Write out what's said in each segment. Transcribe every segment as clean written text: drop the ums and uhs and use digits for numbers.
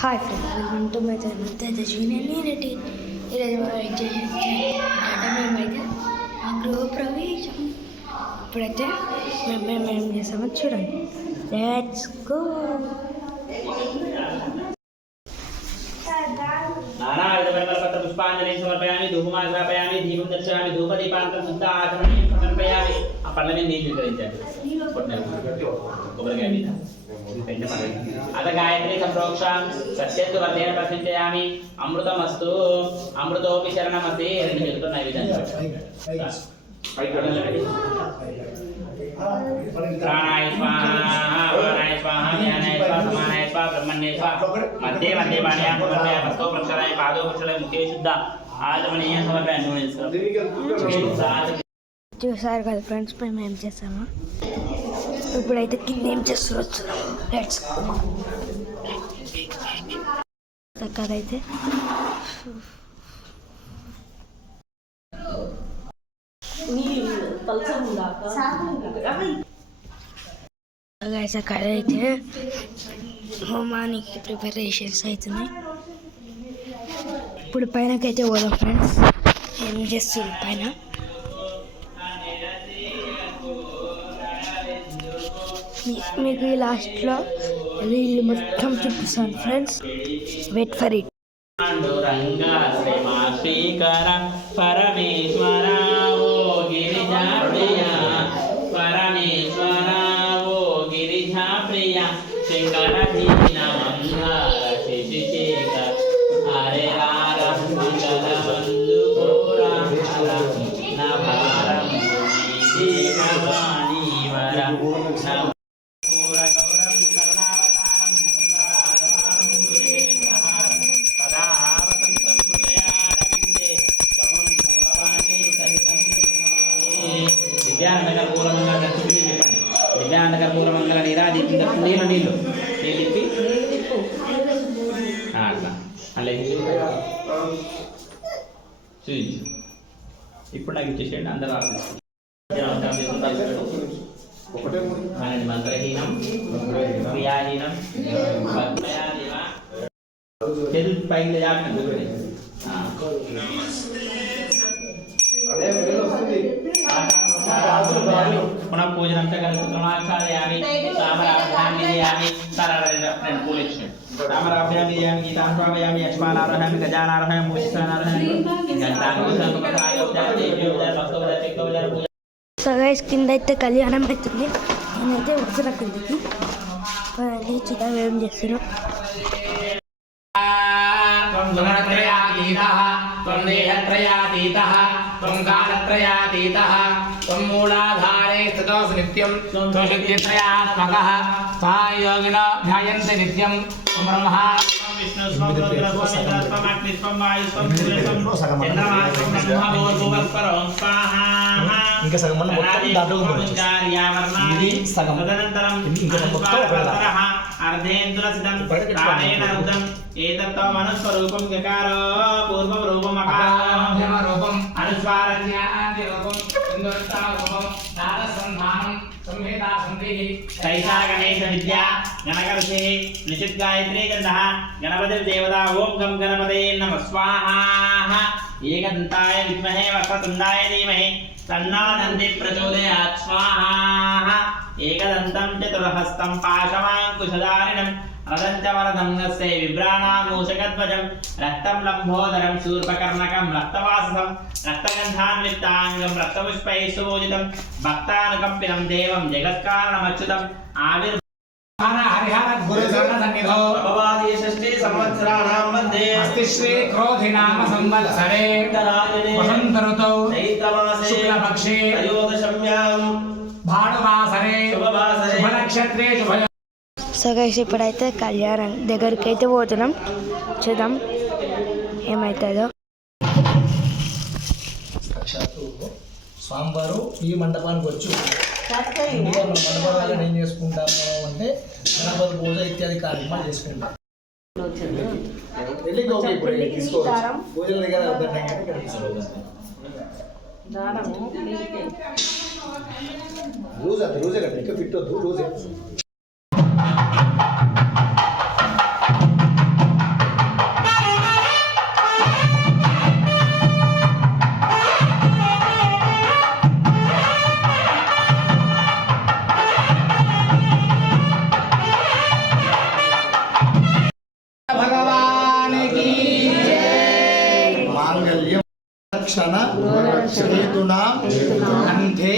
Hi friends, welcome to my channel Tejaswini Reddy. ఈరోజు మేమైతే ఆ గృహప్రవేశం ఇప్పుడైతే మేము ఏం చేస్తామో చూడండి. Let's go. పుష్పాంజలి సమర్పయామి, ధూపమాగ్రాపయామి, దీపం దర్శయామి, ధూపదీపాంతం శుద్ధ ఆచమనీయం సమర్పయామి. ఆ పళ్ళ మీద నీళ్ళు వితరించాలి. కొబ్బరికాయ మీద అత గాయత్రి సంప్రోక్షాం సత్యత్తు వర్ధేన ప్రసించయామి. అమృతమస్తు అమృతోపి శరణమస్తి. రెండు చెప్తున్న విధంగా ప్రాణాయ స్వాహ, అపానాయ స్వాహ, జ్ఞానాయ స్వాహ, సమానాయ స్వాహ, బ్రహ్మణ్యే స్వాహ. మధ్య మధ్య పాణ్యాం సమర్పయామి. హస్తో ప్రక్షాళాయ, పాదో ప్రక్షాళాయ, ముఖే శుద్ధ ఆచమనీయం సమర్పయామి. చూసారు కదా ఫ్రెండ్స్, మేము ఏం చేస్తాము. ఇప్పుడైతే కింద ఏం చేస్తూ లెట్స్ గో. చక్కదైతే అక్కడైతే హోమానికి ప్రిపరేషన్స్ అవుతున్నాయి. ఇప్పుడు పైనకైతే పోదాం ఫ్రెండ్స్. ఏం చేస్తుంది పైన మీకు ఈ లాస్ట్లో ఇల్లు మొత్తం చూపిస్తాను friends. Wait for it. Parameshwara ఓ గిరిజా ప్రియ, పరమేశ్వర ఓ గిరిజా ప్రియ, శంకర దీన మందార శశిశేఖర, హరే రార మంగళ బంధు కోరా నభారం వాణీవర దివ్యాంధకర్పూరమంగళ నీరాదీపం నీళ్ళు నీళ్ళు నీళ్ళు ఇప్పి అట్లా అలా చూపించు. ఇప్పుడు నాకు ఇచ్చేసేయండి. అందరూ మంత్రహీనం క్రియాహీనం చేతులు పైకి పునః పూజనం చకలమాచార్యామి, రామరాభ్యామి రెండు పూలు ఇచ్చాడు. రామరాభ్యామి గీతాంధ్రాభయామి, యశ్వానారోహయామి, గజానారోహయామి, మూషికానారోహయామి. సో గైస్, కింద అయితే కళ్యాణం అవుతుంది. నేనైతే వచ్చిన కిందకి చూద్దాం ఏం చేస్తున్నాం. మూలాధారే స్థితోऽसि నిత్యం శక్తిత్రయాత్మకः సాయోగినో ధ్యాయంతి నిత్యం బ్రహ్మా విష్ణు ఇంకా సగం అర్ధేంద్రసిదం ప్రాణేన రుద్ధం ఏతత్తో మనుస్వరూపం గకారో పూర్వం రూపం అకారం రూపం అనుస్వారజ్ఞాది రూపం ఇంద్రతా రూపం నారసంధానం సంహితా సంధిః తైషా గణేశ విద్యా గణకర్షి నిచిత్ గాయత్రీ గంధః గణపతి దేవతా. ఓం గం గణపతయే నమః స్వాహా. ఏకదంతాయ విద్మహే వక్రతుండాయ ధీమహి తన్నో నంది ప్రచోదయాత్ స్వాహా. ఏకదంతం చతుర్హస్తం పాశమాంకుశధారిణం రదంచ వరదం నస్యై విభ్రాణామూషకధ్వజం రక్తం లంబోదరం శూర్పకర్ణకం రక్తవాససం రక్తగంధాన్వితాంగం రక్తపుష్పై సుభూజితం భక్తానుకంపితం దేవం జగత్కారణమచ్యుతం ఆవిర్ హరిహర గురు చరణ సన్నిధో భవాది షష్ఠి సంవత్సరాణాం మధ్యే అస్తి శ్రీ క్రోధి నామ సంవత్సరే వసంత ఋతౌ చైత్రమాసే శుక్లపక్షే త్రయోదశమ్యాం భానువాసరే శుభ నక్షత్రే శుభ. సో గైస్, ఇప్పుడైతే కళ్యాణం దగ్గరికి అయితే పోతున్నాం. చూద్దాం ఏమవుతుందో. సాక్షాత్తు స్వామివారు ఈ మండపానికి వచ్చు. మండపాలను ఏం చేసుకుంటాము అంటే గణపతి పూజ ఇత్యాది కార్యక్రమాలు చేసుకుంటాం. పూజల దగ్గర లూజే కదా, ఇంకా ఫిట్ వద్దు, లూజే. గోరక్షణ హేతునా అంతే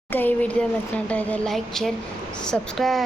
ఇంకా ఈ వీడియో నచ్చినట్టయితే లైక్ షేర్ సబ్స్క్రైబ్